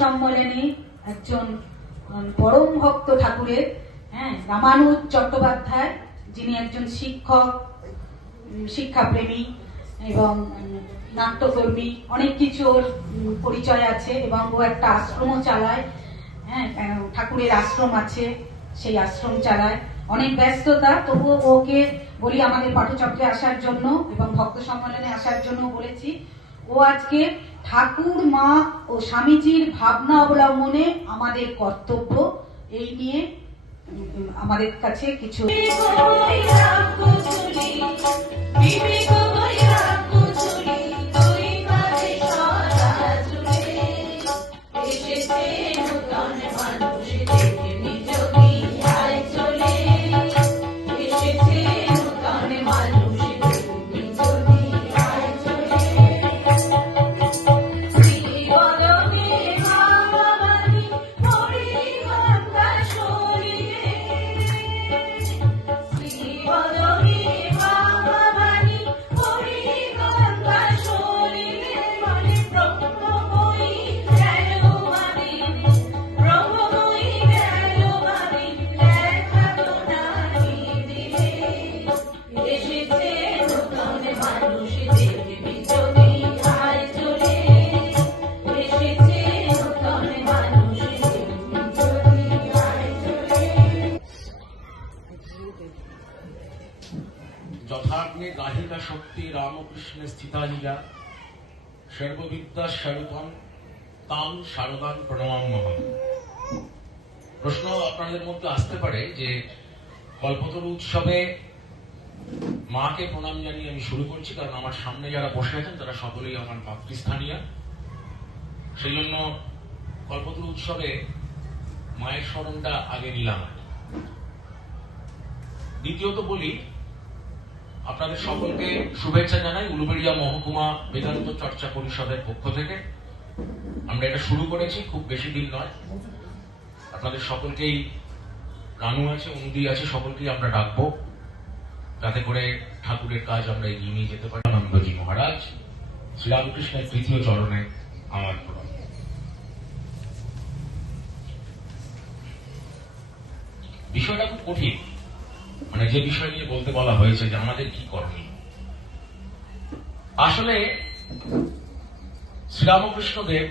সম্মেলনে একজন পরম ভক্ত ঠাকুরের, রামানুজ চট্টোপাধ্যায়, যিনি একজন শিক্ষক, শিক্ষাপ্রেমী এবং নাট্যকর্মী, অনেক কিছু ওর পরিচয় আছে এবং ও একটা আশ্রমও চালায়। ঠাকুরের আশ্রম আছে, সেই আশ্রম চালায়। অনেক ব্যস্ততা, তবুও ওকে বলি আমাদের পাঠচক্রে আসার জন্য এবং ভক্ত সম্মেলনে আসার জন্য বলেছি। ও আজকে ঠাকুর, মা ও স্বামীজির ভাবনা অবলম্বনে আমাদের কর্তব্য, এই নিয়ে আমাদের কাছে কিছু যথাগ্নে গাহিকা শক্তি রামকৃষ্ণের স্থিতালীলা সর্ববিদ্যা স্বরূপম তাম শারদান প্রণমাম্যহম। প্রশ্ন আপনাদের মধ্যে আসতে পারে যে কল্পতরু উৎসবে মাকে প্রণাম জানিয়ে আমি শুরু করছি, কারণ আমার সামনে যারা বসে আছেন তারা সকলেই আমার মাতৃস্থানীয়। সেই জন্য কল্পতরু উৎসবে মায়ের স্মরণটা আগে নিলাম। দ্বিতীয়ত বলি, আপনাদের সকলকে শুভেচ্ছা জানাই উলুবেড়িয়া মহকুমা বেদান্ত চর্চা পরিষদের পক্ষ থেকে। আমরা এটা শুরু করেছি, খুব বেশি দিন নয়। আপনাদের সকলকেই, রানু আছে, অনুদি আছে, সকলকেই আমরা ডাকবো যাতে করে ঠাকুরের কাজ আমরা এগিয়ে নিয়ে যেতে পারি। আনন্দজি মহারাজ শ্রীরামকৃষ্ণের তৃতীয় চরণে আমার প্রণাম। বিষয়টা খুব কঠিন, মানে যে বিষয় নিয়ে বলতে বলা হয়েছে যে আমাদের কি করণীয়। আসলে শ্রীরামকৃষ্ণদেব,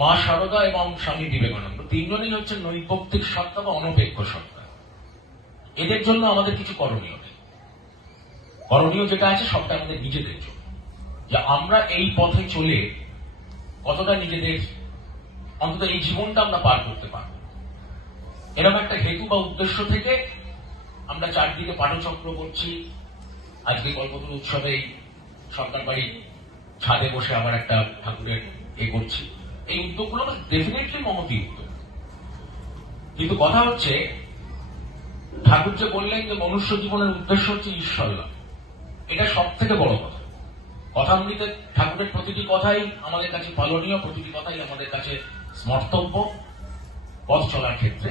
মা শারদা এবং স্বামী বিবেকানন্দ তিনজনই হচ্ছেন নৈপত্তিক সত্তা বা অনপেক্ষ সত্তা। এদের জন্য আমাদের কিছু করণীয় নেই। করণীয় যেটা আছে সবটা আমাদের নিজেদের জন্য, যে আমরা এই পথে চলে কতটা নিজেদের অন্তত এই জীবনটা আমরা পার করতে পারব, এরকম একটা হেতু বা উদ্দেশ্য থেকে আমরা চারদিকে পাঠচক্র করছি। আজকে কল্পতরু উৎসবে সরকার বাড়ির ছাদে বসে আবার একটা ঠাকুরের করছি। এই উদ্যোগগুলো ডেফিনেটলি মহতী উদ্যোগ, কিন্তু কথা হচ্ছে ঠাকুর যে বললেন যে মনুষ্য জীবনের উদ্দেশ্য হচ্ছে ঈশ্বর লাভ, এটা সব থেকে বড় কথা। কথামৃতে ঠাকুরের প্রতিটি কথাই আমাদের কাছে পালনীয়, প্রতিটি কথাই আমাদের কাছে স্মর্তব্য পথ চলার ক্ষেত্রে।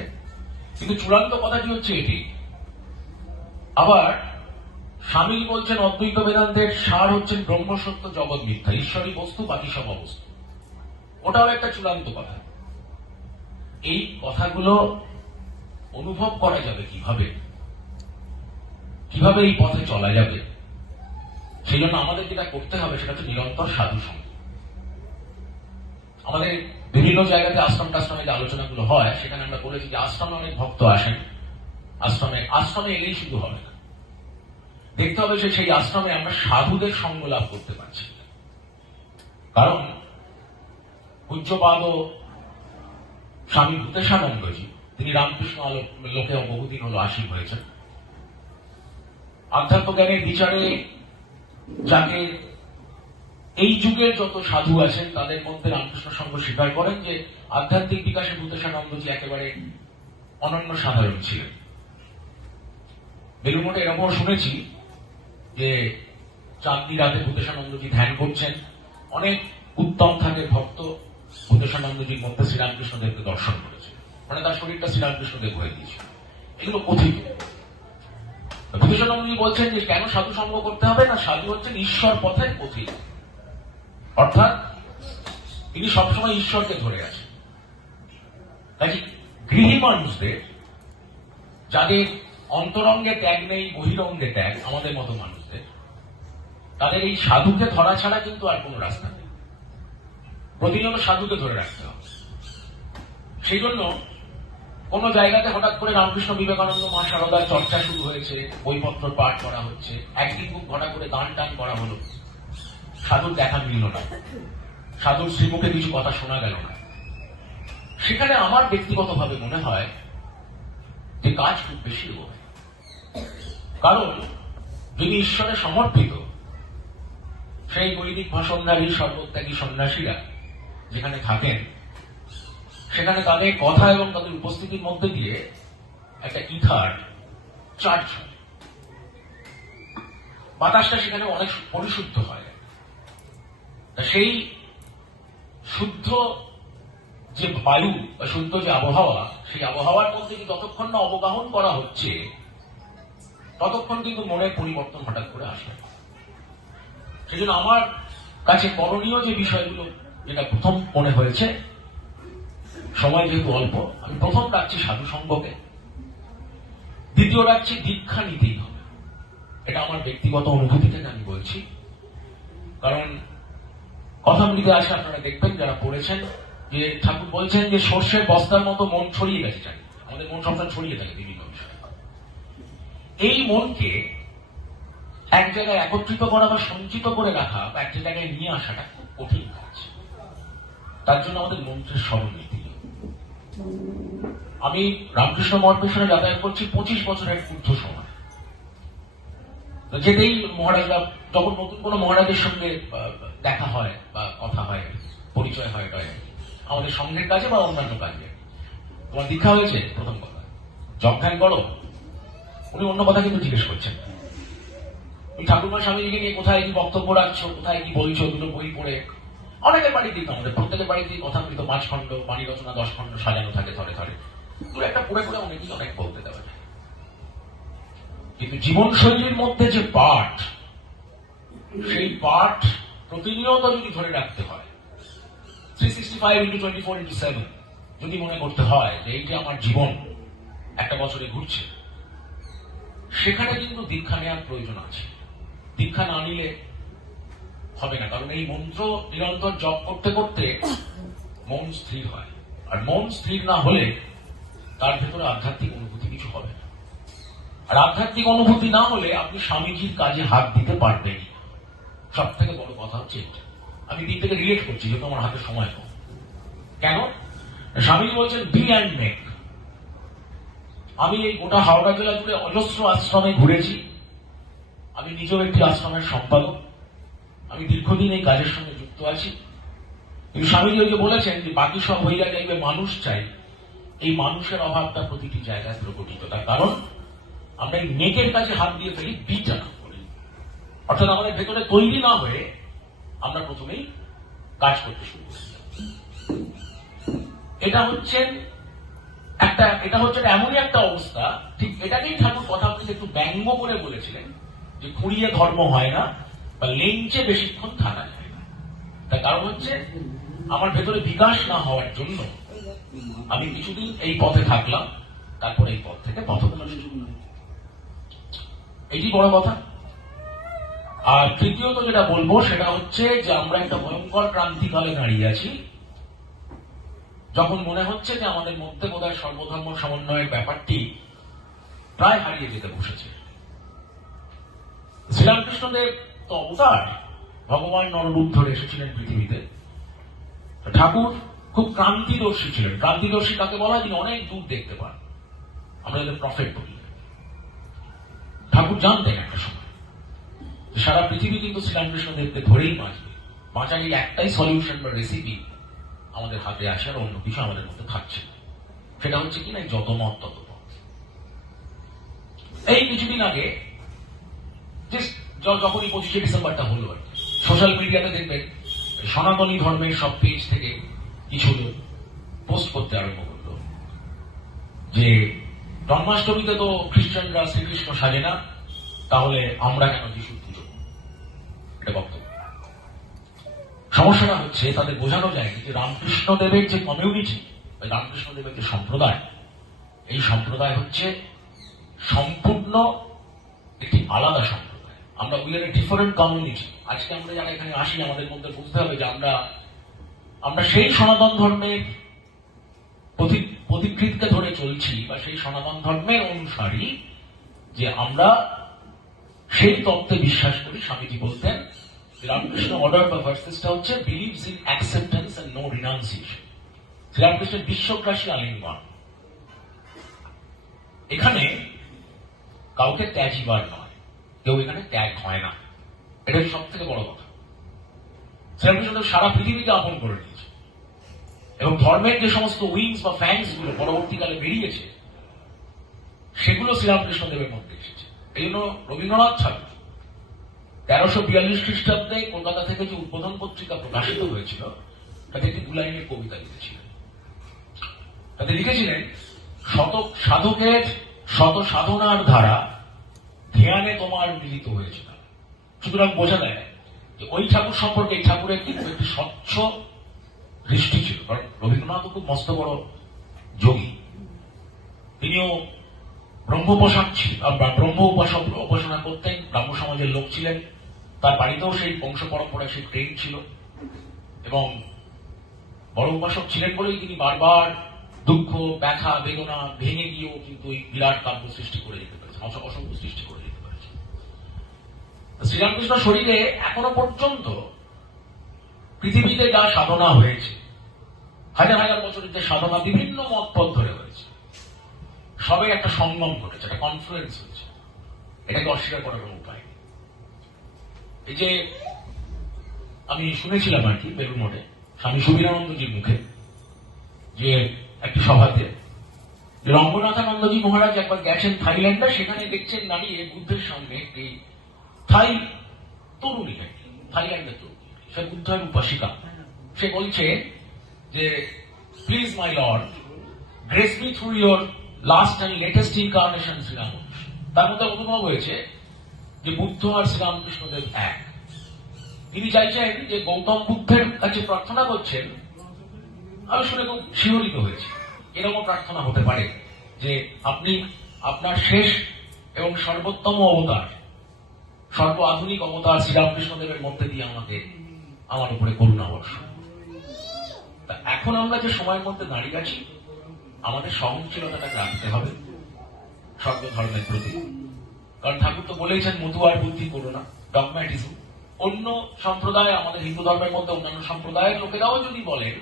কিন্তু চূড়ান্ত কথাটি হচ্ছে এটি। আবার স্বামী বলছেন অদ্বৈত বেদান্তের সার হচ্ছেন ব্রহ্মসত্য জগৎ মিথ্যা, ঈশ্বরী বস্তু বাকি সব অবস্থা। ওটাও একটা চূড়ান্ত কথা। এই কথাগুলো অনুভব করা যাবে কিভাবে, কিভাবে এই পথে চলা যাবে, সেই জন্য আমাদের যেটা করতে হবে সেটা হচ্ছে নিরন্তর সাধু সঙ্গ। আমাদের বিভিন্ন জায়গাতে আশ্রম টাশ্রমে যে আলোচনাগুলো হয় সেখানে আমরা বলেছি যে আশ্রমে অনেক ভক্ত আসেন, আশ্রমে এলেই শুধু হবে না, দেখতে হবে যে সেই আশ্রমে আমরা সাধুদের সঙ্গ লাভ করতে পারছি। কারণ পূজ্যপাদ স্বামী ভূতেশানন্দজি, তিনি রামকৃষ্ণ লোকে বহুদিন হলো আসীন হয়েছেন। আধ্যাত্ম জ্ঞানের বিচারে যাকে এই যুগের যত সাধু আছেন তাদের মধ্যে রামকৃষ্ণ সঙ্গ স্বীকার করেন যে আধ্যাত্মিক বিকাশে ভূতেশানন্দজি একেবারে অনন্য সাধারণ ছিলেন। বেলুমঠে এরকম শুনেছি যে চাঁদনি রাতে ভূতেশানন্দজি ধ্যান করছেন, অনেক উত্তম থাকে ভক্ত ভূতেশানন্দজির মধ্যে শ্রীরামকৃষ্ণদেবকে দর্শন করেছে, মানে তার শরীরটা শ্রীরামকৃষ্ণদেব হয়ে দিয়েছে। এগুলো কথিত। ভূতেশানন্দজি বলছেন যে কেন সাধু সঙ্গ করতে হবে না, সাধু হচ্ছেন ঈশ্বর পথে পথিক, অর্থাৎ তিনি সবসময় ঈশ্বরকে ধরে আছেন। কাজে গৃহী মানুষদের, যাদের অন্তরঙ্গে ত্যাগ নেই, বহিরঙ্গে ত্যাগ, আমাদের মতো মানুষদের, তাদের এই সাধুকে ধরা ছাড়া কিন্তু আর কোনো রাস্তা নেই। প্রতিনিয়ত সাধুকে ধরে রাখতে হবে। সেই জন্য কোন জায়গাতে হঠাৎ করে রামকৃষ্ণ বিবেকানন্দ, মা শারদার চর্চা শুরু হয়েছে, বইপত্র পাঠ করা হচ্ছে, একদিন খুব হঠাৎ করে গান টান করা হলো, সাধুর দেখা মিলল না, সাধুর শ্রীমুখে কিছু কথা শোনা গেল না। সেখানে আমার ব্যক্তিগতভাবে মনে হয় যে কাজ খুব বেশি হবে। কারণ যদি ঈশ্বরে সমর্পিত সেই বৈদিক ভাষণধারী সর্বত্যাগী সন্ন্যাসীরা যেখানে থাকেন, সেখানে তাদের কথা এবং তাদের উপস্থিতির মধ্যে দিয়ে একটা ইথার চার্জ হয়, বাতাসটা সেখানে অনেক পরিশুদ্ধ হয়। তা সেই শুদ্ধ যে বায়ু বা শুদ্ধ যে আবহাওয়া, সেই আবহাওয়ার মধ্যে যতক্ষণ না অবগাহন করা হচ্ছে, ততক্ষণ কিন্তু মনের পরিবর্তন হঠাৎ করে আসে। সেই জন্য আমার কাছে করণীয় যে বিষয়গুলো, যেটা প্রথম মনে হয়েছে, সময় যেহেতু অল্প, আমি প্রথম রাখছি সাধু সঙ্গকে, দ্বিতীয় রাখছি দীক্ষা নিতেই হবে। এটা আমার ব্যক্তিগত অনুভূতি থেকে আমি বলছি। কারণ কথামৃতে আছে, আপনারা দেখবেন যারা পড়েছেন, যে ঠাকুর বলছেন যে সর্ষের বস্তার মতো মন ছড়িয়ে গেছে চাই, আমাদের মন সবসময় ছড়িয়ে থাকে বিভিন্ন বিষয়ে। এই মনকে এক জায়গায় একত্রিত করা বা সঞ্চিত করে রাখা বা একটা জায়গায় নিয়ে আসাটা খুব কঠিন কাজ। তার জন্য আমাদের মন্ত্রের স্মরণ নিতে হবে। আমি রামকৃষ্ণ মঠ মিশনে যাতায়াত করছি 25 বছরের ঊর্ধ্ব সময়। যেতেই মহারাজরা, যখন নতুন কোনো মহারাজের সঙ্গে দেখা হয় বা কথা হয়, পরিচয় হয়, আমাদের সঙ্গের কাজে বা অন্যান্য কাজে, তোমার দীক্ষা হয়েছে, প্রথম কথা জজ্ঞান করো। উনি অন্য কথা কিন্তু জিজ্ঞেস করছেন, তুমি ঠাকুরমা স্বামীজিকে নিয়ে কোথায় কি বক্তব্য রাখছো, কোথায় কি বলছো, দুটো বই পড়ে। অনেকের বাড়িতেই, আমাদের প্রত্যেকের বাড়িতেই কথামৃত 5 খণ্ড, বাণী রচনা 10 খণ্ড সাজানো থাকে ধরে ধরে, দু একটা পড়ে পড়ে অনেকেই অনেক বলতে দেওয়া যায়। কিন্তু জীবনশৈলীর মধ্যে যে পাঠ, সেই পাঠ প্রতিনিয়ত যদি ধরে রাখতে হয়, 365x24x7 যদি মনে করতে হয় যে এই যে আমার জীবন একটা বছরে ঘুরছে, সেখানে কিন্তু দীক্ষা নেওয়ার প্রয়োজন আছে। দীক্ষা না নিলে হবে না। কারণ এই মন্ত্র নিরন্তর জপ করতে করতে মন স্থির হয়, আর মন স্থির না হলে তার ভেতরে আধ্যাত্মিক অনুভূতি কিছু হবে না। আর আধ্যাত্মিক অনুভূতি না হলে আপনি স্বামীজির কাজে হাত দিতে পারবেন। সব থেকে বড় কথা হচ্ছে এটা। আমি দিক থেকে রিলেট করছি, যেহেতু আমার হাতে সময় কম। কেন? স্বামীজি বলছেন বি অ্যান্ড মেক। আমি এই গোটা হাওড়া জেলা জুড়ে অজস্র আশ্রমে ঘুরেছি। আমি নিজেও একটি আশ্রমের সম্পাদক। আমি দীর্ঘদিন এই কাজের সঙ্গে যুক্ত আছি। কিন্তু স্বামীজি ওই যে বলেছেন যে বাকি সব হইয়া যাইবে, মানুষ চাই। এই মানুষের অভাবটা প্রতিটি জায়গায় প্রকটিত। তার কারণ আমরা এই মেকের কাছে হাত দিয়ে ফেলি, বিটা না করি। অর্থাৎ আমাদের ভেতরে তৈরি না হয়ে আমরা প্রথমেই কাজ করতে শুরু করি। এটা হচ্ছে এমনই একটা অবস্থা, ঠিক এটাকেই ঠাকুর কথা বলতে একটু ব্যঙ্গ করে বলেছিলেন যে খুঁড়িয়ে ধর্ম হয় না, বা লেঞ্চে বেশিক্ষণ থাকা যায় না। তার কারণ হচ্ছে আমার ভেতরে বিকাশ না হওয়ার জন্য আমি কিছুদিন এই পথে থাকলাম, তারপর এই পথ থেকে পথভ্রষ্ট। এটি বড় কথা। আর তৃতীয়ত যেটা বলবো সেটা হচ্ছে যে আমরা একটা ভয়ঙ্কর ক্রান্তিকালে দাঁড়িয়ে আছি, যখন মনে হচ্ছে যে আমাদের মধ্যে বোধহয় সর্বধর্ম সমন্বয়ের ব্যাপারটি প্রায় হারিয়ে যেতে বসেছে। শ্রীরামকৃষ্ণদেব তো অবতার, ভগবান নররূপ ধরে এসেছিলেন পৃথিবীতে। ঠাকুর খুব ক্রান্তিদর্শী ছিলেন। ক্রান্তিদর্শী কাকে বলা? যিনি অনেক দূর দেখতে পান, আমরা এদের প্রফেট বলি। ঠাকুর জানতেন একটা সময় সারা পৃথিবী কিন্তু শ্রীরামকৃষ্ণদেবকে ধরেই বাঁচবে। বাঁচার এই একটাই সলিউশন বা রেসিপি আমাদের হাতে আসে, আর অন্য কিছু আমাদের মধ্যে থাকছে। সেটা হচ্ছে কিনা যত মত তত পথ। এই কিছুদিন আগে যখনই 25শে ডিসেম্বরটা হলো, আর সোশ্যাল মিডিয়াতে দেখবেন সনাতনী ধর্মের সব পেজ থেকে কিছু পোস্ট করতে আরম্ভ করলো যে জন্মাষ্টমীতে তো খ্রিস্টানরা শ্রীকৃষ্ণ সাজে না, তাহলে আমরা কেন যিশুর পুজো? এটা বক্তব্য। সমস্যাটা হচ্ছে তাদের বোঝানো যায় যে রামকৃষ্ণ দেবের যে কমিউনিটি, ওই রামকৃষ্ণদেবের যে সম্প্রদায়, এই সম্প্রদায় হচ্ছে সম্পূর্ণ একটি আলাদা সম্প্রদায়। আমরা we are a different community. আজকে আমরা যারা এখানে আসি, আমাদের মধ্যে বুঝতে হবে যে আমরা সেই সনাতন ধর্মের পথিকৃতকে ধরে চলছি, বা সেই সনাতন ধর্মের অনুসারী, যে আমরা সেই তত্ত্বে বিশ্বাস করি। স্বামীজি বলতেন রামকৃষ্ণ অর্ডার বা ভার্সেসটা হচ্ছে believes in acceptance and no renunciation. শ্রীরামকৃষ্ণের বিশ্বগ্রাসী আলিঙ্গন। এখানে কাউকে ত্যাজিবার নয়, কেউ এখানে ত্যাগ হয় না। এটা সব থেকে বড় কথা। শ্রীরামকৃষ্ণ সারা পৃথিবীকে আপন করে নিয়েছে, এবং ধর্মের যে সমস্ত উইংস বা ফ্যাংস গুলো পরবর্তীকালে বেরিয়েছে, সেগুলো শ্রীরামকৃষ্ণ দেবের মধ্যে এসেছে। এই জন্য রবীন্দ্রনাথ ঠাকুর 1342 খ্রিস্টাব্দে কলকাতা থেকে যে উদ্বোধন পত্রিকা প্রকাশিত হয়েছিল, তাতে একটি 2 লাইনের কবিতা লিখেছিলেন। তাতে লিখেছিলেন, শত সাধকের শত সাধনার ধারা ধ্যানে তোমার মিলিত হয়েছিল। সুতরাং বোঝা যায় যে ওই ঠাকুর সম্পর্কে এই ঠাকুরের কিন্তু একটি স্বচ্ছ দৃষ্টি ছিল। কারণ রবীন্দ্রনাথ খুব মস্ত বড় যোগী, তিনিও ব্রহ্মোপাসক ছিলেন, ব্রহ্ম উপাসনা করতেন, ব্রাহ্ম সমাজের লোক ছিলেন। তার বাড়িতেও সেই বংশ পরম্পরায় সেই ট্রেন ছিল, এবং বড় উপাসক ছিলেন বলেই তিনি বারবার দুঃখ, ব্যথা, বেদনা ভেঙে গিয়েও কিন্তু এই বিরাট কাব্য সৃষ্টি করে যেতে পেরেছেন, অসংখ্য সৃষ্টি করে যেতে পেরেছেন। শ্রীরামকৃষ্ণ শরীরে এখনো পর্যন্ত পৃথিবীতে যা সাধনা হয়েছে, হাজার হাজার বছরের যে সাধনা বিভিন্ন মত পথ ধরে হয়েছে, সবে একটা সঙ্গম ঘটেছে, একটা কনফ্লুয়েন্স হয়েছে। এটাকে অস্বীকার করার কোনো উপায় নেই। এই যে আমি শুনেছিলাম আর কি বেলুর মঠে স্বামী সুবীরানন্দজির মুখে, যে একটি সভাতে রঙ্গনাথানন্দজি মহারাজ একবার গেছেন থাইল্যান্ডে, সেখানে দেখছেন দাঁড়িয়ে বুদ্ধের সামনে একটি থাই তরুণী, থাইল্যান্ডের তরুণী, সে বুদ্ধের উপাসিকা। সে বলছে যে, please my lord, grace me through your last and latest incarnation Sri Ramakrishna. তার মধ্যে অনুভব হয়েছে যে বুদ্ধ আর শ্রীরামকৃষ্ণদেব এক। তিনি চাইছেন যে গৌতম বুদ্ধের কাছে প্রার্থনা করছেন। আমি শুনে খুব শিহরিত হয়েছি। এরকম প্রার্থনা হতে পারে যে আপনি আপনার শেষ এবং সর্বোত্তম অবতার, সর্ব আধুনিক অবতার শ্রীরামকৃষ্ণদেবের মধ্যে দিয়ে আমার উপরে করুণা বর্ষণ। এখন আমরা যে সময়ের মধ্যে দাঁড়িয়ে আছি, আমাদের সহনশীলতাটাকে রাখতে হবে সর্বধর্মের প্রতি। কারণ ঠাকুর তো বলেছেন মতুয়ার বুদ্ধি করো না, ডগম্যাটিজম। অন্য সম্প্রদায়, আমাদের হিন্দু ধর্মের মধ্যে অন্যান্য সম্প্রদায়ের লোকেরাও যদি বলেন,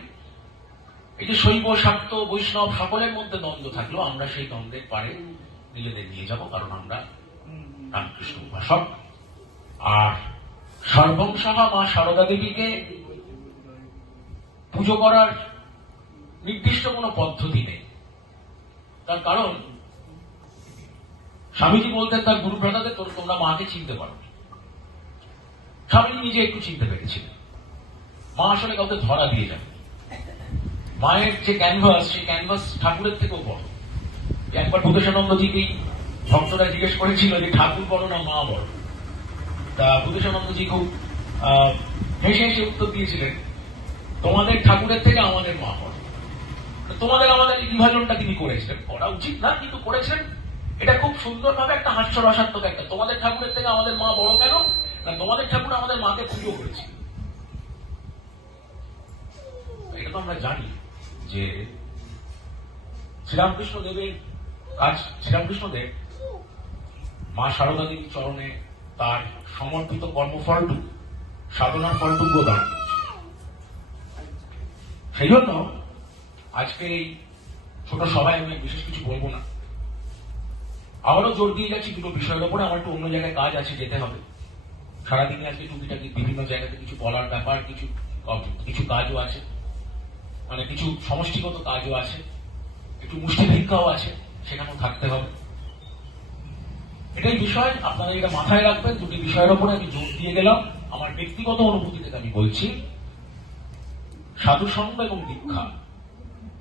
এই যে শৈব, শাক্ত, বৈষ্ণব সকলের মধ্যে দ্বন্দ্ব থাকলেও আমরা সেই দ্বন্দ্বের পারে নিজেদের নিয়ে যাব, কারণ আমরা রামকৃষ্ণ উপাসক। আর সর্বংসহা মা সারদা দেবীকে পুজো করার নির্দিষ্ট কোনো পদ্ধতি নেই। তার কারণ স্বামীজি বলতেন তার গুরু ভ্রাতাদের, তোমরা মাকে চিনতে পারো। স্বামীজি নিজে একটু চিনতে পেরেছিলেন, মা আসলে কাউকে ধরা দিয়ে যাবে। মায়ের যে ক্যানভাস, সেই ক্যানভাস ঠাকুরের থেকেও বড়। একবার ভূতেশানন্দজিকেই ভক্তরা জিজ্ঞেস করেছিল যে ঠাকুর বড় না মা বড়। তা ভূতেশানন্দজি খুব হেসে হেসে উত্তর দিয়েছিলেন, তোমাদের ঠাকুরের থেকে আমাদের মা বড়। তোমাদের আমাদের বিভাজনটা তিনি করেছিলেন, করা উচিত না কিন্তু করেছেন। এটা খুব সুন্দরভাবে একটা হাস্যরসাত্মক একটা, তোমাদের ঠাকুরের থেকে আমাদের মা বড় কেন না, তোমাদের ঠাকুর আমাদের মাকে পুজো করেছে। এটা তো আমরা জানি যে শ্রীরামকৃষ্ণ দেবের কাজ, শ্রীরামকৃষ্ণদেব মা সারদা দেবীর চরণে তার সমর্পিত কর্মফলটুকু, সাধনার ফলটুকু দান করছে। সেই জন্য আজকের এই ছোট সভায় আমি বিশেষ কিছু বলবো না। আবারও জোর দিয়ে যাচ্ছি দুটো বিষয়ের উপরে। আমার একটু অন্য জায়গায় কাজ আছে, যেতে হবে। সারাদিনে আজকে টুকিটাকি বিভিন্ন জায়গাতে কিছু বলার ব্যাপার, কিছু কাজও আছে, মানে কিছু সমষ্টিগত কাজও আছে, একটু মুষ্টি ভিক্ষাও আছে, সেখানেও থাকতে হবে। এটাই বিষয়, আপনারা এটা মাথায় রাখবেন। দুটি বিষয়ের উপরে আমি জোর দিয়ে গেলাম। আমার ব্যক্তিগত অনুভূতি থেকে আমি বলছি, সাধু সঙ্গ এবং দীক্ষা,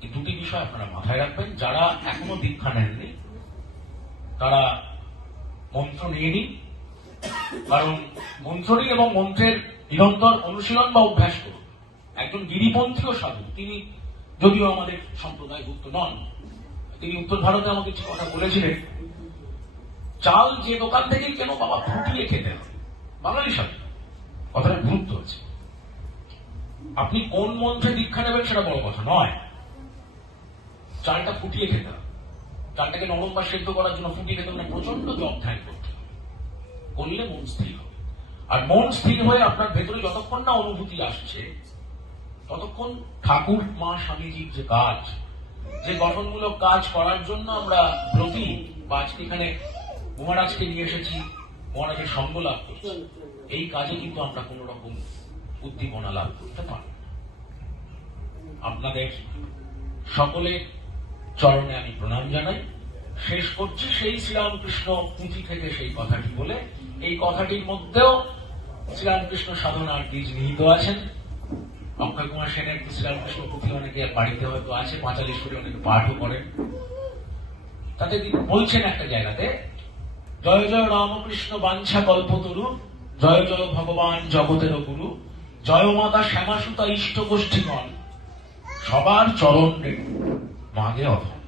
এই দুটি বিষয় আপনারা মাথায় রাখবেন। যারা এখনো দীক্ষা নেননি তারা মন্ত্র নিয়ে নিন, কারণ মন্ত্রণী এবং মন্ত্রের নিরন্তর অনুশীলন বা অভ্যাস করুন। একজন গিরিপন্থীয় সাধু, তিনি যদিও আমাদের সম্প্রদায়ভুক্ত নন। তিনি উত্তর ভারতে আমাকে কিছু কথা বলেছিলেন, চাল যে দোকান থেকেই কেন বাবা ফুটিয়ে খেতে হবে। বাঙালি সাথে কথাটা গুরুত্ব আছে। আপনি কোন মন্ত্রে দীক্ষা নেবেন সেটা বড় কথা নয়, চালটা ফুটিয়ে খেতে হবে। চালটাকে নরম বা সেদ্ধ করার জন্য ফুটিয়ে খেতে মানে প্রচন্ড জপ ধ্যান করতে হবে, করলে মন স্থির হবে। আর মন স্থির হয়ে আপনার ভেতরে যতক্ষণ না অনুভূতি আসছে ততক্ষণ ঠাকুর মা স্বামীজির যে কাজ, যে গঠনমূলক কাজ করার জন্য আমরা ব্রতী, বা আজকে এখানে মহারাজকে নিয়ে এসেছি, মহারাজের সঙ্গ লাভ করছি, এই কাজে কিন্তু আমরা কোন রকম উদ্দীপনা লাভ করতে পারি। আপনাদের সকলের চরণে আমি প্রণাম জানাই। শেষ করছি সেই শ্রীরামকৃষ্ণ পুঁথি থেকে সেই কথাটি বলে, এই কথাটির মধ্যেও শ্রীরামকৃষ্ণ সাধনার বীজ নিহিত আছেন। অক্ষয় কুমার সেনের শ্রীরামকৃষ্ণ পুঁথি অনেকে বাড়িতে হয়তো আছে, পাঁচালীশ্বরী অনেকে পাঠও করেন। তাতে তিনি বলছেন একটা জায়গাতে, জয় জয় রামকৃষ্ণ বাঞ্ছা কল্পতরু, জয় জয় ভগবান জগতের গুরু, জয় মাতা শ্যামাসুতা ইষ্ট গোষ্ঠীগণ, সবার চরণ রে মাগে অধম।